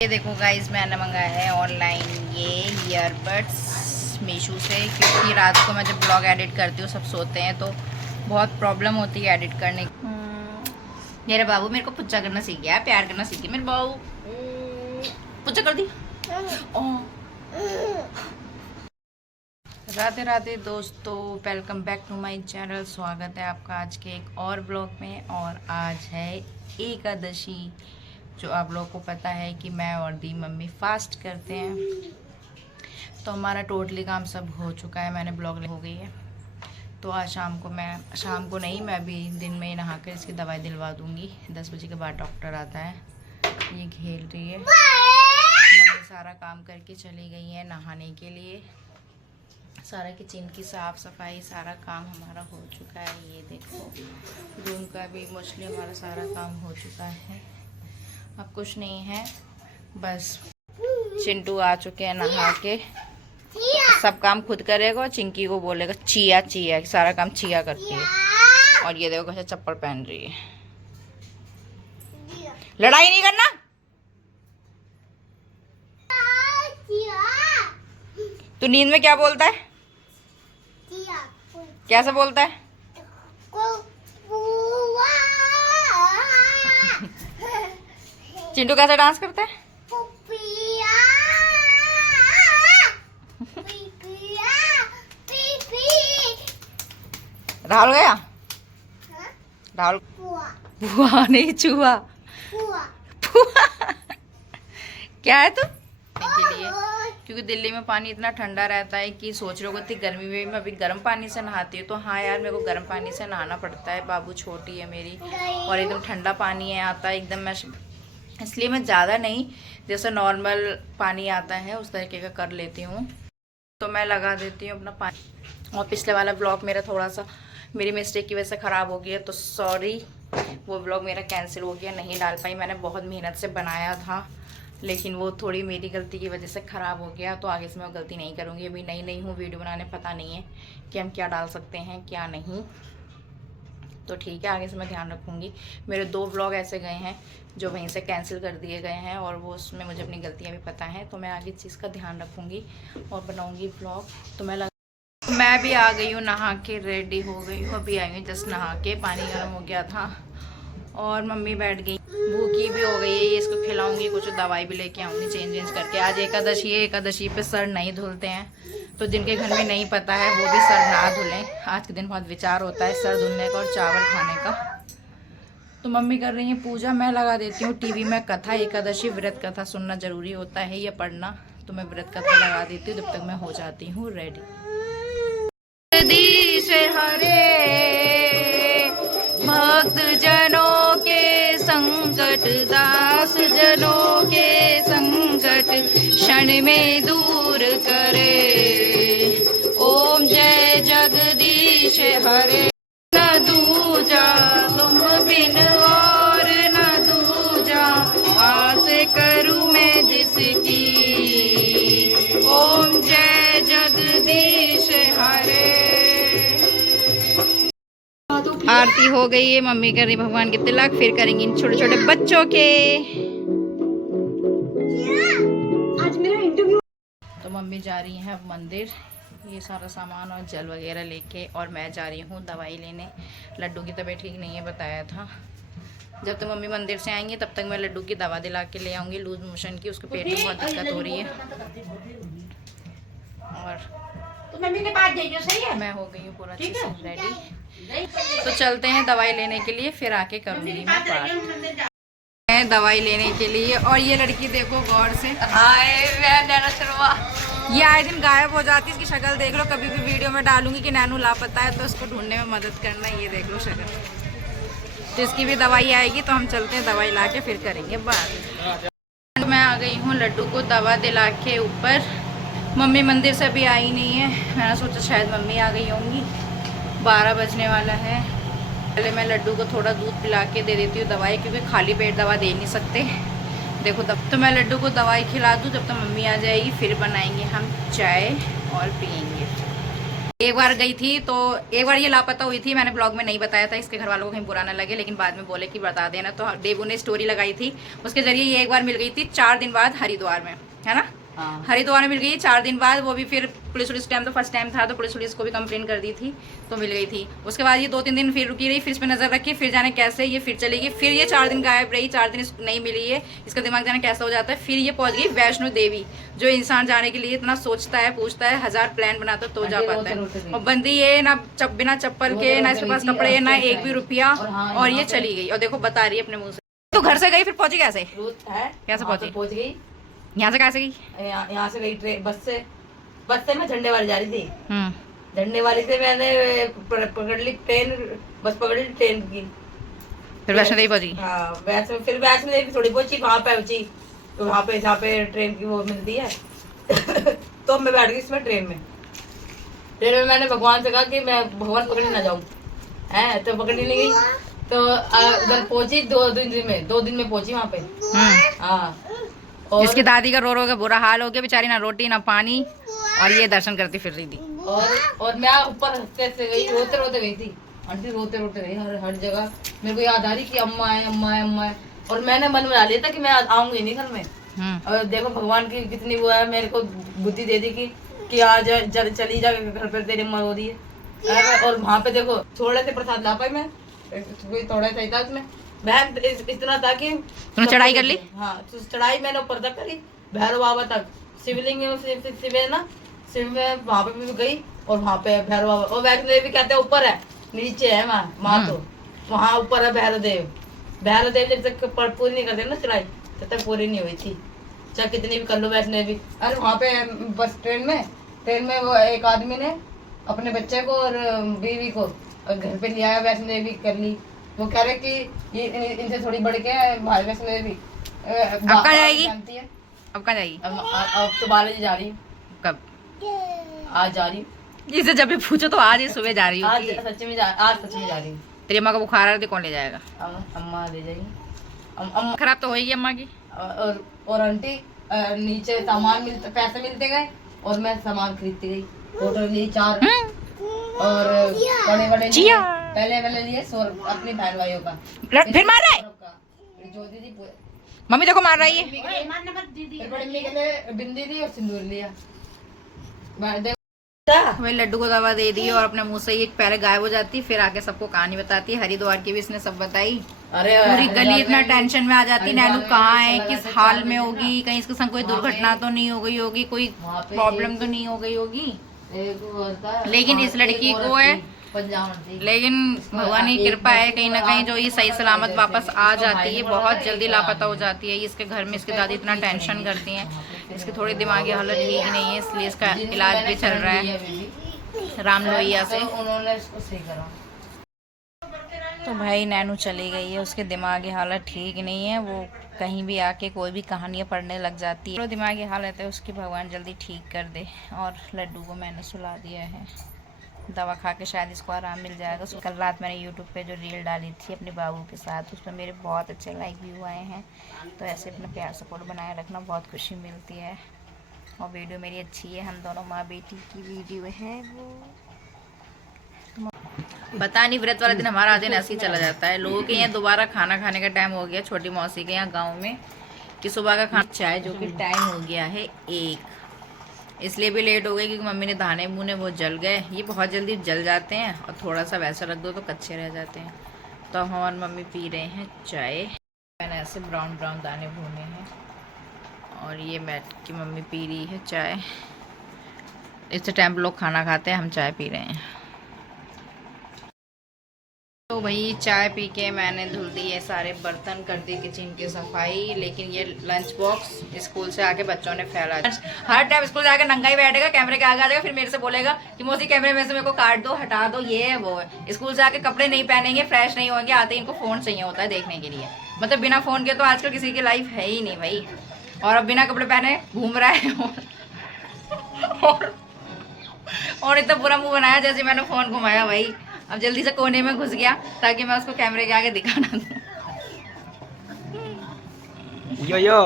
ये देखो गाइस, मैंने मंगाया है ऑनलाइन ये ईयरबड्स मीशो से, क्योंकि रात को मैं जब ब्लॉग एडिट करती हूँ सब सोते हैं तो बहुत प्रॉब्लम होती है एडिट करने की। मेरे बाबू मेरे को पुच्चा करना सीख गया, प्यार करना सीख गया मेरे बाबू। पुच्चा कर दी। राधे राधे दोस्तों, welcome back to my channel. स्वागत है आपका आज के एक और ब्लॉग में। और आज है एकादशी, जो आप लोगों को पता है कि मैं और दी मम्मी फास्ट करते हैं। तो हमारा टोटली काम सब हो चुका है, मैंने ब्लॉग हो गई है। तो आज शाम को नहीं, मैं अभी दिन में ही नहा कर इसकी दवाई दिलवा दूंगी। 10 बजे के बाद डॉक्टर आता है। ये खेल रही है। मम्मी सारा काम करके चली गई है नहाने के लिए। सारा किचन की साफ़ सफाई सारा काम हमारा हो चुका है। ये देखो रूम का भी मोस्टली हमारा सारा काम हो चुका है। अब कुछ नहीं है, बस चिंटू आ चुके हैं नहा के। सब काम खुद करेगा और चिंकी को बोलेगा चिया चिया, सारा काम चिया करती है। और ये देखो कैसे चप्पल पहन रही है। लड़ाई नहीं करना। तू नींद में क्या बोलता है? कैसे बोलता है? चिंटू कैसे डांस करता है? राहुल गया? राहुल बुआ नहीं, चूहा। क्या है तू? के लिए, क्योंकि दिल्ली में पानी इतना ठंडा रहता है कि सोच रहे हो कि गर्मी में मैं अभी गर्म पानी से नहाती हूँ। तो हाँ यार, मेरे को गर्म पानी से नहाना पड़ता है। बाबू छोटी है मेरी और एकदम ठंडा पानी है आता है एकदम। मैं इसलिए मैं ज़्यादा नहीं, जैसे नॉर्मल पानी आता है उस तरीके का कर लेती हूँ। तो मैं लगा देती हूँ अपना पानी। और पिछले वाला ब्लॉग मेरा थोड़ा सा मेरी मिस्टेक की वजह से ख़राब हो गया, तो सॉरी, वो ब्लॉग मेरा कैंसिल हो गया, नहीं डाल पाई। मैंने बहुत मेहनत से बनाया था, लेकिन वो थोड़ी मेरी गलती की वजह से ख़राब हो गया। तो आगे से मैं वो गलती नहीं करूँगी। अभी नई हूँ वीडियो बनाने, पता नहीं है कि हम क्या डाल सकते हैं क्या नहीं। तो ठीक है, आगे से मैं ध्यान रखूँगी। मेरे 2 ब्लॉग ऐसे गए हैं जो वहीं से कैंसिल कर दिए गए हैं, और वो उसमें मुझे अपनी गलतियाँ भी पता हैं। तो मैं आगे इस चीज़ का ध्यान रखूँगी और बनाऊँगी ब्लॉग। तो मैं भी आ गई हूँ नहा के, रेडी हो गई हूँ। अभी आई हूँ जस्ट नहा के, पानी गर्म हो गया था। और मम्मी बैठ गई, भूखी भी हो गई है। ये इसको खिलाऊंगी, कुछ दवाई भी लेके आऊँगी चेंज करके। आज एकादशी है, एकादशी पे सर नहीं धुलते हैं। तो जिनके घर में नहीं पता है वो भी सर ना धुलें। आज के दिन बहुत विचार होता है सर धुलने का और चावल खाने का। तो मम्मी कर रही है पूजा, मैं लगा देती हूँ टीवी में कथा। एकादशी व्रत कथा सुनना ज़रूरी होता है या पढ़ना, तो मैं व्रत कथा लगा देती हूँ। जब तक मैं हो जाती हूँ रेडी। जगदीश हरे भक्त जनों के संकट, दास जनों के संकट क्षण में दूर करे। ओम जय जगदीश हरे। न दूजा तुम बिन और न दूजा, आस करूं मैं जिसकी। ओम जय जगदीश हरे। आरती हो गई है, मम्मी कर रही भगवान के तिलक, फिर करेंगे इन छोटे छोटे बच्चों के। आज मेरा इंटरव्यू। तो मम्मी जा रही है मंदिर, ये सारा सामान और जल वगैरह लेके, और मैं जा रही हूँ दवाई लेने। लड्डू की तबीयत ठीक नहीं है, बताया था। जब तक मम्मी मंदिर से आएंगे तब तक मैं लड्डू की दवा दिला के ले आऊँगी, लूज मोशन की। उसके पेट में बहुत दिक्कत हो रही है। और तो मम्मी ने बात दी जो सही है। मैं हो गई हूँ पूरा अच्छे से रेडी। तो चलते हैं दवाई लेने के लिए, फिर आके करूँगी मैं बात। मैं दवाई लेने के लिए, और ये लड़की देखो गौर से, ये आए दिन गायब हो जाती है। इसकी शक्ल देख लो, कभी भी वीडियो में डालूंगी कि नैनू लापता है तो इसको ढूंढने में मदद करना। ये देख लो शक्ल। तो इसकी भी दवाई आएगी, तो हम चलते हैं दवाई ला के फिर करेंगे बात। तो मैं आ गई हूँ लड्डू को दवा दिला के ऊपर। मम्मी मंदिर से अभी आई नहीं है, मैंने सोचा शायद मम्मी आ गई होंगी। 12 बजने वाला है। पहले मैं लड्डू को थोड़ा दूध पिला के दे देती हूँ दवाई, क्योंकि खाली पेट दवा दे नहीं सकते। देखो तब तो मैं लड्डू को दवाई खिला दूँ, जब तक मम्मी आ जाएगी फिर बनाएंगे हम चाय और पियेंगे। एक बार गई थी तो एक बार ये लापता हुई थी, मैंने ब्लॉग में नहीं बताया था, इसके घर वालों को कहीं बुरा ना लगे, लेकिन बाद में बोले कि बता देना। तो डेबू ने स्टोरी लगाई थी, उसके जरिए ये एक बार मिल गई थी 4 दिन बाद हरिद्वार में, है ना। हाँ। हरिद्वार में मिल गई 4 दिन बाद। वो भी फिर पुलिस टाइम तो फर्स्ट टाइम था, तो पुलिस को भी कंप्लेन कर दी थी तो मिल गई थी। उसके बाद ये 2-3 दिन फिर रुकी रही, फिर इस पर नजर रखी, फिर जाने कैसे ये फिर चलेगी, फिर ये 4 दिन गायब रही, 4 दिन नहीं मिली है। इसका दिमाग जाने कैसा हो जाता है। फिर ये पहुंच गई वैष्णो देवी। जो इंसान जाने के लिए इतना सोचता है, पूछता है, 1000 प्लान बनाता है तो जा पाता है। और बंदी ये ना बिना चप्पल के, ना इसके पास कपड़े, ना एक भी रुपया, और ये चली गई। और देखो बता रही है अपने मुंह से। तो घर से गई फिर पहुंची कैसे? कैसे पहुंची? पहुंच गई यहाँ से कैसे गई? यहाँ से गई ट्रेन, बस से मैं झंडे वाली जा रही थी। हम्म। झंडे वाली से मैंने पकड़ ली ट्रेन, बस पकड़ ली ट्रेन की। फिर वैष्णो देवी पहुंची। हाँ, फिर वैष्णो देवी थोड़ी पहुंची, वहाँ पे पहुंची तो वहाँ पे जहाँ पे ट्रेन की वो मिलती है तो मैं बैठ गई इसमें ट्रेन में मैंने भगवान से कहा कि मैं भगवान पकड़ने ना जाऊँ, है तो पकड़ने नहीं गई। तो उधर पहुंची 2 दिन में पहुंची वहाँ पे। हाँ, और इसकी दादी का रो रो के बुरा हाल हो गया, बेचारी ना रोटी ना पानी, और ये दर्शन करती फिर रही थी। और मैं ऊपर हंसते गई, रोते गई थी आंटी, रोते गई हर जगह। मेरे को याद आ रही कि अम्मा है। और मैंने मन बना लिया था कि मैं आऊंगी नहीं घर में। और देखो भगवान की कितनी वो है, मेरे को बुद्धि दे दी कि आज चली जा घर पर, तेरी उम्र हो रही है। और वहाँ पे देखो थोड़े से प्रसाद ला पाई मैं, थोड़ा सा ही था उसमें। बहन इतना था कि तुमने चढ़ाई कर ली? हाँ, तो चढ़ाई मैंने ऊपर तक करी, भैरव बाबा तक। शिवलिंग शिव में वहाँ पे भी गई, और वहाँ पे भैरव बाबा। और वैष्णो देवी कहते हैं ऊपर है, नीचे है माँ तो वहाँ ऊपर है भैरव देव जब तक पूरी नहीं करते ना चढ़ाई, तब तक पूरी नहीं हुई थी, चाहे कितनी भी कर लो वैष्णो देवी। अरे वहाँ पे बस ट्रेन में वो एक आदमी ने अपने बच्चे को और बीवी को घर पे ले आया, वैष्णो देवी कर ली। वो कह रहे कि इनसे थोड़ी बढ़ के भाई वैष्णो देवी। अब कहाँ जाएगी? अब कहाँ जाएगी? अब तो बालाजी जा रही हूँ। कब? आज जा रही हूँ। इसे जब भी पूछो तो आज ही सुबह जा रही हूँ। आज सच में जा रही हूँ। तेरी अम्मा का बुखार आ रहा है, कौन ले जाएगा? अम्मा ले जाएगी। खराब तो होगी अम्मा की। और आंटी नीचे सामान मिलते, पैसे मिलते गए, और मैं सामान खरीदती गई। होटल लिए 4 और बड़े पहले लिए 100 अपनी बहन भाइयों का। फिर मार रहा है जो दीदी मम्मी, देखो मार रही है। बड़ी मम्मी के लिए बिंदी दी और सिंदूर लिया। वही लड्डू को दवा दे दी और अपने मुंह से ही पहले गायब हो जाती, फिर आके सबको कहानी बताती। हरिद्वार की भी इसने सब बताई। अरे पूरी गली इतना टेंशन में आ जाती, नैनू कहाँ है, किस हाल में होगी, कहीं इसके संग कोई दुर्घटना तो नहीं हो गई होगी, कोई प्रॉब्लम तो नहीं हो गई होगी। लेकिन इस लड़की को है, लेकिन भगवान की कृपा है कहीं ना कहीं जो ये सही सलामत वापस आ जाती है। बहुत जल्दी लापता हो जाती है। इसके घर में इसकी दादी इतना टेंशन करती हैं, इसकी थोड़ी दिमागी हालत ठीक नहीं है, इसलिए इसका इलाज भी चल रहा है राम लोहिया से। तो भाई नैनू चली गई है, उसके दिमागी हालत ठीक नहीं है, वो कहीं भी आके कोई भी कहानियाँ पढ़ने लग जाती है। तो दिमागी हालत है उसकी, भगवान जल्दी ठीक कर दे। और लड्डू को मैंने सुला दिया है, दवा खा के शायद इसको आराम मिल जाएगा। तो कल रात मैंने यूट्यूब पे जो रील डाली थी अपने बाबू के साथ, उसमें मेरे बहुत अच्छे लाइक व्यू आए हैं। तो ऐसे अपना प्यार सपोर्ट बनाए रखना, बहुत खुशी मिलती है। और वीडियो मेरी अच्छी है, हम दोनों माँ बेटी की वीडियो है वो। पता नहीं व्रत वाला दिन हमारा दिन ऐसे ही चला जाता है। लोगों के यहाँ दोबारा खाना खाने का टाइम हो गया, छोटी मौसी के यहाँ गाँव में, कि सुबह का खाना चाय जो कि टाइम हो गया है 1, इसलिए भी लेट हो गई क्योंकि मम्मी ने दाने मुने वो जल गए। ये बहुत जल्दी जल जाते हैं, और थोड़ा सा वैसा रख दो तो कच्चे रह जाते हैं। तो हम और मम्मी पी रहे हैं चाय। मैंने ऐसे ब्राउन ब्राउन दाने भूने हैं, और ये बैठ की मम्मी पी रही है चाय। इस टाइम लोग खाना खाते हैं, हम चाय पी रहे हैं। तो भाई चाय पी के मैंने धुल दिए सारे बर्तन, कर दी किचन की सफाई। लेकिन ये लंच बॉक्स स्कूल से आके बच्चों ने फैला, हर टाइम स्कूल से आके नंगा ही बैठेगा, कैमरे के आगे आ जाएगा, फिर मेरे से बोलेगा कि मौसी कैमरे में से मेरे को काट दो, हटा दो, ये है वो है। स्कूल से आके कपड़े नहीं पहनेंगे, फ्रेश नहीं होंगे, आते ही इनको फ़ोन चाहिए होता है देखने के लिए। मतलब बिना फ़ोन के तो आजकल किसी की लाइफ है ही नहीं भाई। और अब बिना कपड़े पहने घूम रहा है और इतना बुरा मुँह बनाया जैसे मैंने फ़ोन घुमाया भाई। अब जल्दी से कोने में घुस गया ताकि मैं उसको कैमरे के आगे दिखा ना दूं। यो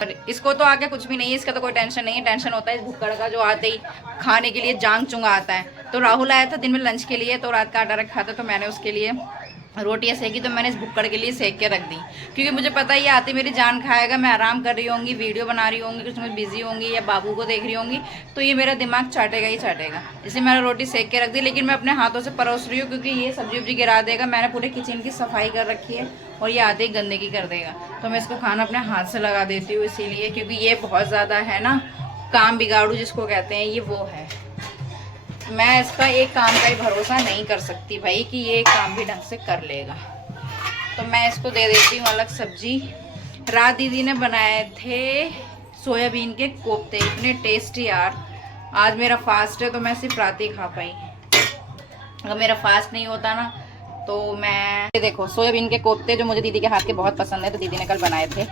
पर इसको तो आगे कुछ भी नहीं है, इसका तो कोई टेंशन नहीं है। टेंशन होता है इस भुक्कड़ का, जो आते ही खाने के लिए जांग चुंगा आता है। तो राहुल आया था दिन में लंच के लिए, तो रात का आटा रखा था, तो मैंने उसके लिए रोटियां सेकी, तो मैंने इस भुक्कड़ के लिए सेक के रख दी, क्योंकि मुझे पता है ये आती मेरी जान खाएगा। मैं आराम कर रही होंगी, वीडियो बना रही होंगी, कुछ में बिजी होंगी या बाबू को देख रही होंगी, तो ये मेरा दिमाग चाटेगा ही चाटेगा, इसलिए मैंने रोटी सेक के रख दी। लेकिन मैं अपने हाथों से परोस रही हूँ, क्योंकि ये सब्जी उब्जी गिरा देगा। मैंने पूरे किचन की सफाई कर रखी है और ये आते ही गंदगी कर देगा, तो मैं इसको खाना अपने हाथ से लगा देती हूँ, इसीलिए, क्योंकि ये बहुत ज़्यादा है ना काम बिगाड़ू जिसको कहते हैं, ये वो है। मैं इसका एक काम का ही भरोसा नहीं कर सकती भाई कि ये काम भी ढंग से कर लेगा, तो मैं इसको दे देती हूँ अलग सब्जी। रात दीदी ने बनाए थे सोयाबीन के कोफ्ते, इतने टेस्टी यार। आज मेरा फास्ट है तो मैं सिर्फ रात ही खा पाई, अगर मेरा फास्ट नहीं होता ना तो मैं, ये देखो सोयाबीन के कोफ्ते जो मुझे दीदी के हाथ के बहुत पसंद है, तो दीदी ने कल बनाए थे।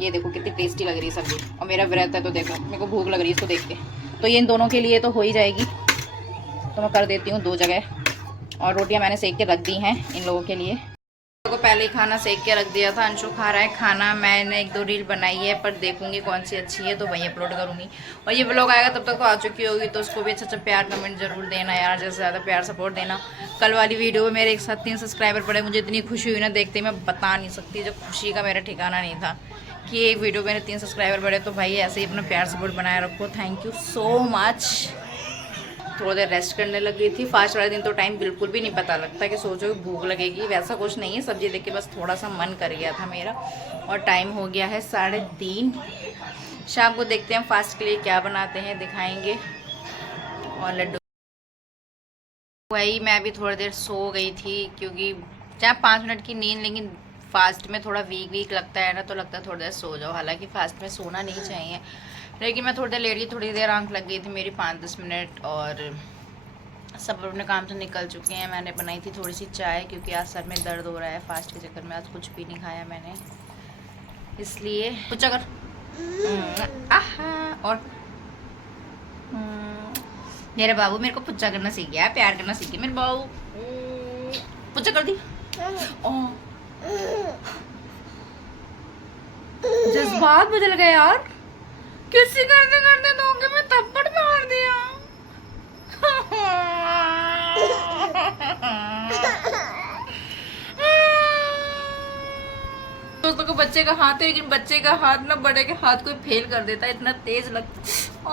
ये देखो कितनी टेस्टी लग रही है सब्जी, और मेरा व्रत है तो देखो मेरे को भूख लग रही है इसको देख के, तो ये इन दोनों के लिए तो हो ही जाएगी, तो मैं कर देती हूँ 2 जगह। और रोटियां मैंने सेक के रख दी हैं इन लोगों के लिए, को पहले ही खाना सेक के रख दिया था। अंशु खा रहा है खाना, मैंने 1-2 रील बनाई है, पर देखूंगी कौन सी अच्छी है तो वही अपलोड करूंगी। और ये ब्लॉग आएगा तब तक तो आ चुकी होगी, तो उसको भी अच्छा प्यार कमेंट जरूर देना यार, ज़्यादा से ज़्यादा प्यार सपोर्ट देना। कल वाली वीडियो में मेरे एक साथ 3 सब्सक्राइबर पड़े, मुझे इतनी खुशी हुई ना देखते ही, मैं बता नहीं सकती, जो खुशी का मेरा ठिकाना नहीं था कि एक वीडियो मेरे 3 सब्सक्राइबर बढ़े। तो भाई ऐसे ही अपना प्यार सपोर्ट बनाए रखो, थैंक यू सो मच। थोड़ा देर रेस्ट करने लग गई थी। फास्ट वाले दिन तो टाइम बिल्कुल भी नहीं पता लगता, कि सोचो कि भूख लगेगी, वैसा कुछ नहीं है। सब्जी देख के बस थोड़ा सा मन कर गया था मेरा, और टाइम हो गया है 3:30। शाम को देखते हैं फास्ट के लिए क्या बनाते हैं, दिखाएंगे। और लड्डू वही, मैं भी थोड़ी देर सो गई थी, क्योंकि चाहे 5 मिनट की नींद, लेकिन फास्ट में थोड़ा वीक लगता है ना, तो लगता है थोड़ी देर सो जाओ। हालांकि फास्ट में सोना नहीं चाहिए, लेकिन मैं थोड़ी देर लेट गई, थोड़ी देर आंख लग गई थी मेरी 5-10 मिनट। और सब अपने काम से निकल चुके हैं। मैंने बनाई थी थोड़ी सी चाय, क्योंकि आज सर में दर्द हो रहा है फास्ट के चक्कर में, आज कुछ भी नहीं खाया मैंने, इसलिए कुछ अगर और मेरे बाबू मेरे को पुच्चा करना सीख गया, प्यार करना सीख गया मेरे बाबू, पुच्चा कर दी। जज्बात बदल गए यार, किसी करते करते दोगे में थप्पड़ मार दिया। दोस्तों को बच्चे का हाथ है, लेकिन बच्चे का हाथ ना बड़े के हाथ को फेल कर देता है, इतना तेज लगता।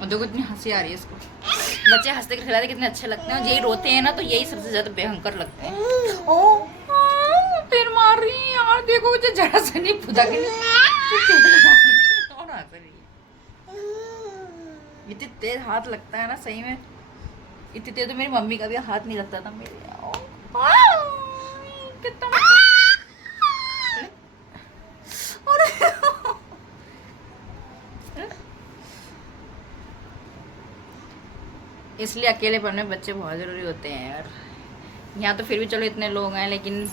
और देखो इतनी हंसी आ रही है इसको। बच्चे हंसते खिलाते कितने अच्छे लगते हैं, और यही रोते हैं ना तो यही सबसे ज्यादा भयंकर लगते हैं। फिर मार रही है यार, देखो मुझे जरा सा नहीं पुदा के इतनी तेज हाथ लगता है ना, सही में इतनी तेज तो मेरी मम्मी का भी हाथ नहीं लगता था मेरे। कितना इसलिए अकेलेपन में बच्चे बहुत ज़रूरी होते हैं यार। यहाँ तो फिर भी चलो इतने लोग हैं, लेकिन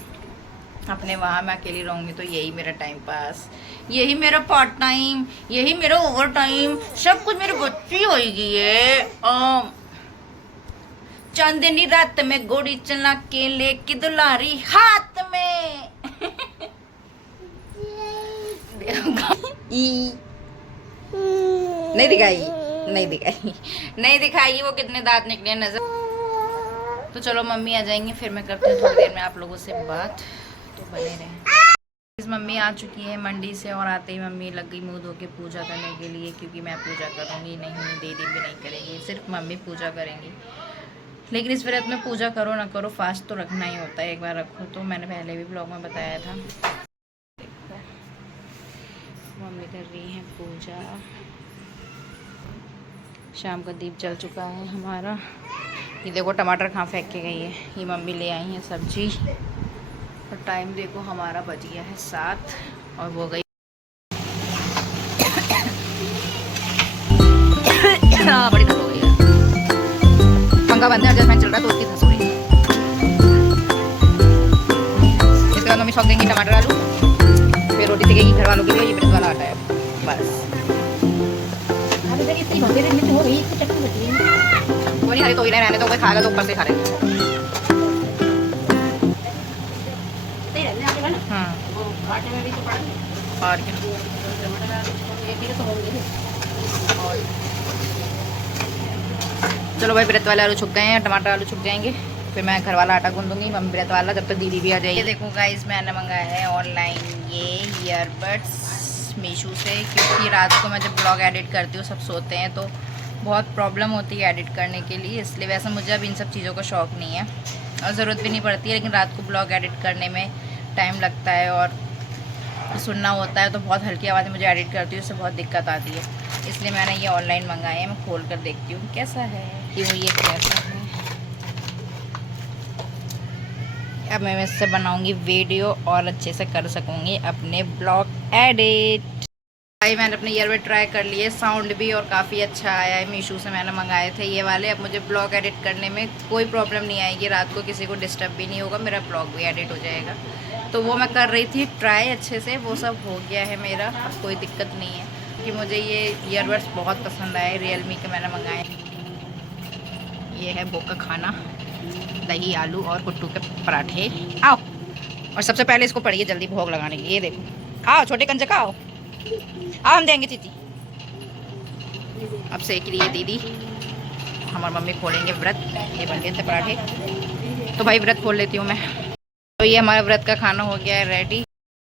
अपने वहाँ मैं अकेली रहूँगी तो यही मेरा टाइम पास, यही मेरा पार्ट टाइम, यही मेरा ओवर टाइम, सब कुछ मेरे बच्ची होगी है। चांदनी रात में गोड़ी चला के लेके दुलारी हाथ में। नहीं दिखाई वो कितने दांत निकले नजर। तो चलो मम्मी आ जाएंगी, फिर मैं करती हूँ थोड़ी देर में आप लोगों से बात, तो बने रहें। मम्मी आ चुकी है मंडी से, और आते ही मम्मी लग गई मुँह धो के पूजा करने के लिए, क्योंकि मैं पूजा करूँगी नहीं, दीदी भी नहीं करेगी, सिर्फ मम्मी पूजा करेंगी। लेकिन इस व्रत में पूजा करो ना करो, फास्ट तो रखना ही होता है, एक बार रखो तो, मैंने पहले भी ब्लॉग में बताया था। मम्मी कर रही है पूजा, शाम का दीप जल चुका है हमारा। ये देखो टमाटर कहाँ फेंक के गई है, ये मम्मी ले आई है सब्जी। और टाइम देखो हमारा बज गया है 7, और वो गई बड़ी धस हो गई है, पंखा बंद है, एडजस्टमेंट चल रहा है तो उसकी धस हो रही है। इसके बाद मम्मी छौंक देंगी टमाटर आलू, फिर रोटी सेकेगी घर वालों के लिए, ये व्रत वाला आटा है बस। कोई नहीं, हरे तो ही रहने तो कोई खाएगा तो ऊपर से खा रहे। हाँ और क्या, चलो भाई, व्रत वाले आलू छुक गए हैं, टमाटर आलू छुक जाएंगे, फिर मैं घर वाला आटा गूंद दूंगी, मम्मी व्रत वाला, जब तक दीदी भी आ जाएगी। देखो गाइस, मैंने मंगाया है ऑनलाइन ये ईयरबड्स मीशो से, क्योंकि रात को मैं जब ब्लॉग एडिट करती हूँ सब सोते हैं तो बहुत प्रॉब्लम होती है एडिट करने के लिए, इसलिए वैसे मुझे अब इन सब चीज़ों का शौक़ नहीं है और ज़रूरत भी नहीं पड़ती है, लेकिन रात को ब्लॉग एडिट करने में टाइम लगता है और सुनना होता है, तो बहुत हल्की आवाज़ में मुझे एडिट करती हूँ, उससे बहुत दिक्कत आती है, इसलिए मैंने ये ऑनलाइन मंगाए हैं। मैं खोल कर देखती हूँ कैसा है, क्यों ये कैसा है। अब मैं इससे बनाऊंगी वीडियो और अच्छे से कर सकूंगी अपने ब्लॉग एडिट। भाई मैंने अपने ईयरबड ट्राई कर लिए, साउंड भी और काफ़ी अच्छा आया है। मीशो से मैंने मंगाए थे ये वाले। अब मुझे ब्लॉग एडिट करने में कोई प्रॉब्लम नहीं आएगी, रात को किसी को डिस्टर्ब भी नहीं होगा, मेरा ब्लॉग भी एडिट हो जाएगा। तो वो मैं कर रही थी ट्राई, अच्छे से वो सब हो गया है मेरा, अब कोई दिक्कत नहीं है, क्योंकि मुझे ये ईयरबड्स बहुत पसंद आए, रियलमी के मैंने मंगाए। ये है भोग का खाना, दही आलू और कुट्टू के पराठे। आओ, और सबसे पहले इसको पड़िए जल्दी भोग लगाने की। ये देखो, आओ छोटे कंजका, आओ हम देंगे चीची। अब सेक रही है दीदी, हमारी मम्मी खोलेंगे व्रत। ये बन गए थे पराठे, तो भाई व्रत खोल लेती हूँ मैं। तो ये हमारा व्रत का खाना हो गया है रेडी।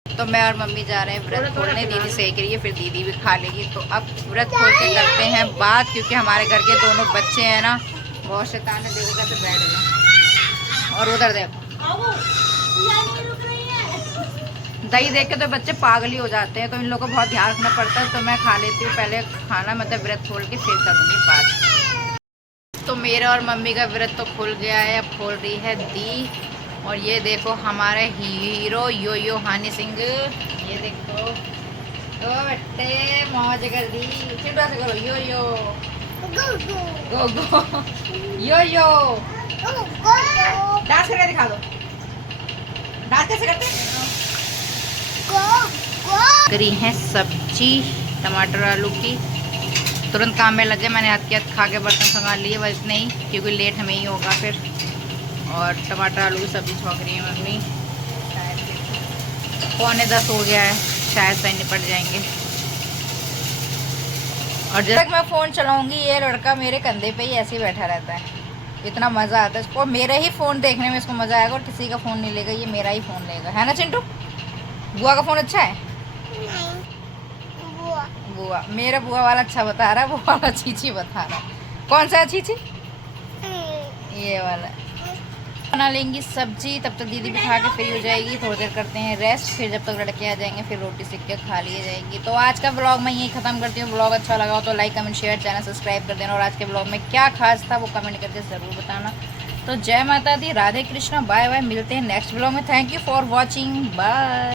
तो मैं और मम्मी जा रहे हैं व्रत खोलने, दीदी सेक रही है, फिर दीदी भी खा लेगी। तो अब व्रत खोल के करते हैं बात, क्योंकि हमारे घर के दोनों बच्चे हैं ना बहुत शैतान है। देखो कैसे बैठ गए, और उधर देखो दही देख के तो बच्चे पागल ही हो जाते हैं, तो इन लोगों को बहुत ध्यान रखना पड़ता है। तो मैं खा लेती हूँ पहले खाना, मतलब व्रत खोल के फिर करूँगी बात। तो मेरा और मम्मी का व्रत तो खुल गया है, अब खोल रही है दी। और ये देखो हमारे हीरो यो यो हनी सिंह, ये देखो, ओ बेटे मौज कर दी। फिर से करो यो यो गो गो यो यो, डांस करके दिखा दो। डांस कैसे करते हैं? करी है सब्जी टमाटर आलू की, तुरंत काम में लगे। मैंने हाथ के हाथ खा के बर्तन संभाल लिए, बस नहीं क्योंकि लेट हमें ही होगा फिर। और टमाटर आलू की सब्जी छोंक रही है मम्मी, शायद 9:45 हो गया है, शायद से निपट जाएंगे। और जब तक मैं फ़ोन चलाऊंगी ये लड़का मेरे कंधे पे ही ऐसे ही बैठा रहता है, इतना मज़ा आता है इसको। मेरा ही फ़ोन देखने में इसको मज़ा आएगा, और किसी का फ़ोन नहीं लेगा, ये मेरा ही फ़ोन लेगा, है ना चिंटू? बुआ का फ़ोन अच्छा है? नहीं, बुआ मेरा बुआ वाला अच्छा बता रहा है, बुआ वाला चीची बता रहा है। कौन सा चीची? ये वाला। बना लेंगी सब्जी, तब तक दीदी भी खा के फ्री हो जाएगी। थोड़ी देर करते हैं रेस्ट, फिर जब तक लड़के आ जाएंगे फिर रोटी सेक के खा लिए जाएगी। तो आज का ब्लॉग मैं यही ख़त्म करती हूँ। ब्लॉग अच्छा लगा हो तो like comment share, channel subscribe कर देना। और आज के ब्लॉग में क्या खास था वो कमेंट करके ज़रूर बताना। तो जय माता दी, राधे कृष्णा, बाय बाय। मिलते हैं नेक्स्ट ब्लॉग में। Thank you for watching, bye.